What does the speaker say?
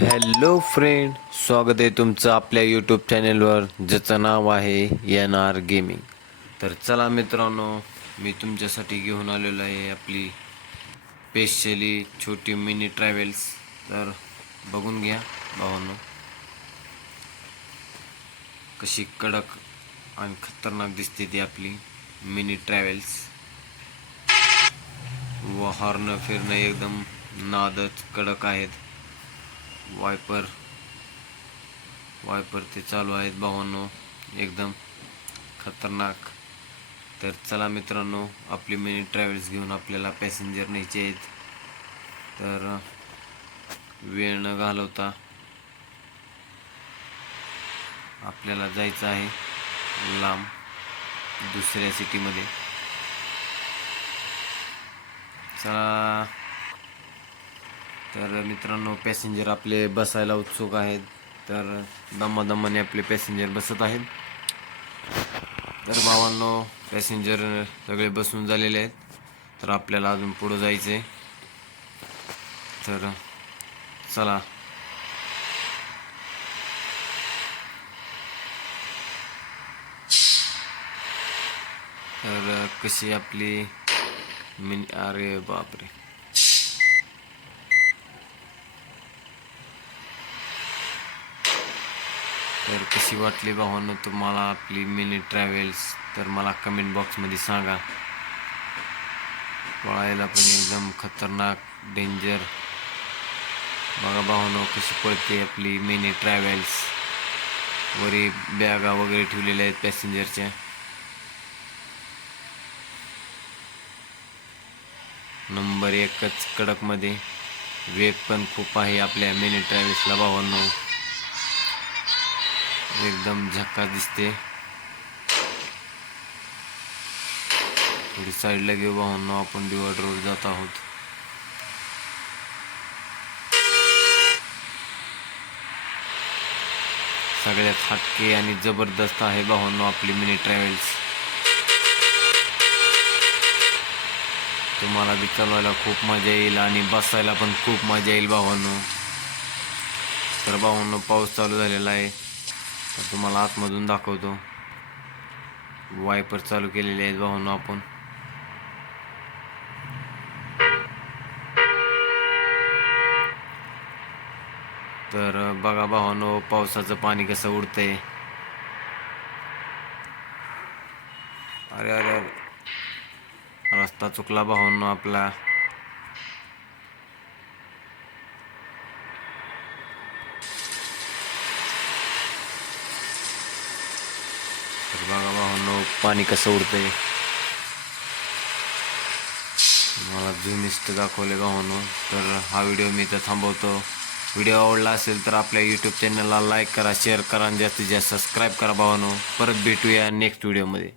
Hello friend स्वागत आहे तुमचं आपल्या यूट्यूब चॅनेलवर ज्याचं नाव आहे एन आर गेमिंग तर चला मित्रांनो मी तुमच्यासाठी घेऊन आलेलो आहे आपली स्पेशली छोटी मिनी ट्रॅव्हल्स तर बघून घ्या भावांनो. कशी कडक आणि खतरनाक दिसते ती आपली मिनी ट्रॅव्हल्स व हॉर्न फिरणं एकदम नादच कडक आहेत. वायपर वायपर ते चालू आहेत भावांनो. एकदम खतरनाक. तर चला मित्रांनो आपली मिनी ट्रॅव्हल्स घेऊन आपल्याला पॅसेंजर न्यायचे आहेत. तर वेळ न घालवता आपल्याला जायचं आहे लांब दुसऱ्या सिटीमध्ये चला. तर मित्रांनो पॅसेंजर आपले बसायला उत्सुक आहेत. तर दमादमाने आपले पॅसेंजर बसत आहेत. तर भावांनो पॅसेंजर सगळे बसून झालेले आहेत. तर आपल्याला अजून पुढं जायचं आहे तर चला. तर कशी आपली मिन अरे बापरे. तर कशी वाटली भावानं हो तुम्हाला आपली मिनी ट्रॅव्हल्स तर मला कमेंट बॉक्समध्ये सांगा. पळायला पण एकदम खतरनाक डेंजर बघा भावानं हो कशी पळते आपली मिनी ट्रॅव्हल्स वरी बॅगा वगैरे ठेवलेल्या आहेत पॅसेंजरच्या नंबर एकच कडकमध्ये. वेग पण खूप आहे आपल्या मिनी ट्रॅव्हल्सला भावांनो एकदम झक्का दिसते. थोडी साईडला घेऊ भावांनो आपण डिवायडरवर जात आहोत. सगळ्यात हटके आणि जबरदस्त आहे भावांनो आपली मिनी ट्रॅव्हल्स तुम्हाला बी चालवायला खूप मजा येईल आणि बसायला पण खूप मजा येईल भावांनो तर भावांनो पाऊस चालू झालेला आहे. तर तुम्हाला आतमधून दाखवतो. वायपर चालू केलेले आहेत भावांनो आपण. तर बघा भावांनो पावसाचं पाणी कसं उडतंय. अरे अरे अरे. रस्ता चुकला भावानो आपला. तर बघा भावांनो पाणी कसं उडतंय. मला झुमिस्ट दाखवले भावांनो तर हा व्हिडिओ मी इथं थांबवतो. व्हिडिओ आवडला असेल तर आपल्या यूट्यूब चॅनलला लाईक करा शेअर करा आणि जास्तीत जास्त सबस्क्राईब करा भावांनो परत भेटूया नेक्स्ट व्हिडिओमध्ये